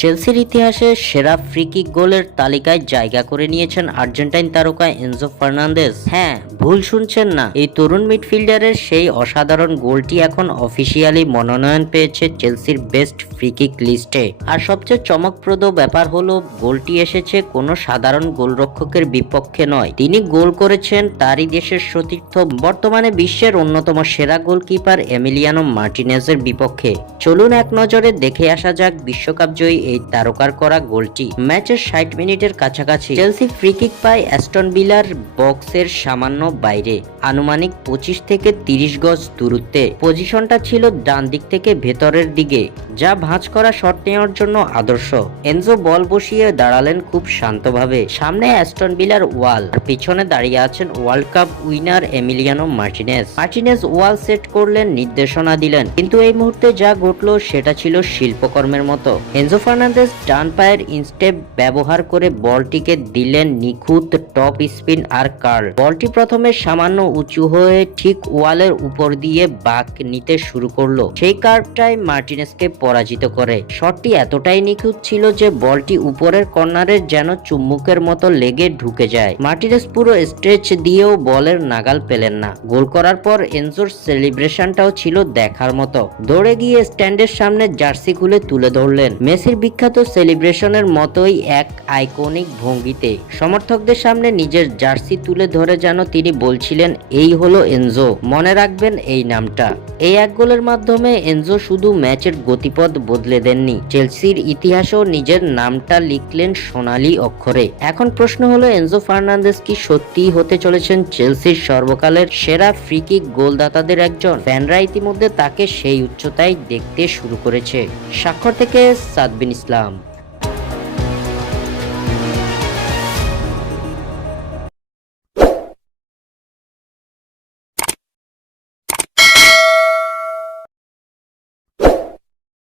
চেলসির ইতিহাসে সেরা ফ্রি কিক গোলের তালিকায় জায়গা করে নিয়েছেন আর্জেন্টাইন তারকা এনজো ফার্নান্দেজ। হ্যাঁ, ভুল শুনছেন না, এই তরুণ মিডফিল্ডারের সেই অসাধারণ গোলটি এখন অফিসিয়ালি মনোনয়ন পেয়েছে চেলসির বেস্ট ফ্রি কিক লিস্টে। আর সবচেয়ে চমকপ্রদ ব্যাপার হলো গোলটি এসেছে কোনো সাধারণ গোলরক্ষকের বিপক্ষে নয়, তিনি গোল করেছেন তারই দেশের সতীর্থ, বর্তমানে বিশ্বের অন্যতম সেরা গোলকিপার এমিলিয়ানো মার্টিনেজের বিপক্ষে। চলুন এক নজরে দেখে আসা যাক বিশ্বকাপ জয়ী এই তারকার করা গোলটি। ম্যাচের 60 মিনিটের কাছাকাছি চেলসি ফ্রি কিক পায় অ্যাস্টন ভিলার বক্সের সামান্য বাইরে, আনুমানিক 25 থেকে 30 গজ দূরত্বে। পজিশনটা ছিল ডান দিক থেকে ভেতরের দিকে, যা ভাঁজ করা শট নেওয়ার জন্য আদর্শ। এনজো বল বসিয়ে দাঁড়ালেন খুব শান্তভাবে। সামনে অ্যাস্টন ভিলার ওয়াল, আর পিছনে দাঁড়িয়ে আছেন world cup winner Emiliano Martinez wall set করলেন, নির্দেশনা দিলেন, কিন্তু এই মুহূর্তে যা ঘটলো সেটা ছিল শিল্পকর্মের মতো। এনজো ফার্নান্দেজ ডান পায়ের ইনস্টেপ ব্যবহার করে বলটিকে দিলেন নিখুঁত টপ স্পিন আর কার্ল। বলটি প্রথমে সামান্য উঁচু হয়ে ঠিক ওয়ালের উপর দিয়ে বাঁক নিতে শুরু করলো, সেই কার্ভটাই মার্টিনেজকে পরাজিত করে। শটটি এতটাই নিখুঁত ছিল যে বলটি উপরের কর্নারে যেন চুম্বকের মতো লেগে ঢুকে যায়। মার্টিনেজ পুরো স্ট্রেচ দিয়েও বলের নাগাল পেলেন না। গোল করার পর এনজোর সেলিব্রেশনটাও ছিল দেখার মতো। দৌড়ে গিয়ে স্ট্যান্ডের সামনে জার্সি খুলে তুলে ধরলেন, মেসির বিখ্যাত সেলিব্রেশনের মতোই এক আইকনিক ভঙ্গিতে সমর্থকদের সামনে নিজের জার্সি তুলে ধরে যেন তিনি বলছিলেন, এই হলো এনজো, মনে রাখবেন এই নামটা। এই এক গোলের মাধ্যমে এনজো শুধু ম্যাচের গতিপথ বদলে দেননি, চেলসির ইতিহাসেও নিজের নামটা লিখলেন সোনালী অক্ষরে। এখন প্রশ্ন হলো, এনজো ফার্নান্দেজ কি সত্যিই হতে চলেছেন চেলসির সর্বকালের সেরা ফ্রি কিক গোলদাতাদের একজন? ফ্যানরা ইতিমধ্যে তাকে সেই উচ্চতায় দেখতে শুরু করেছে। স্বাক্ষর থেকে সাদবিন ইসলাম।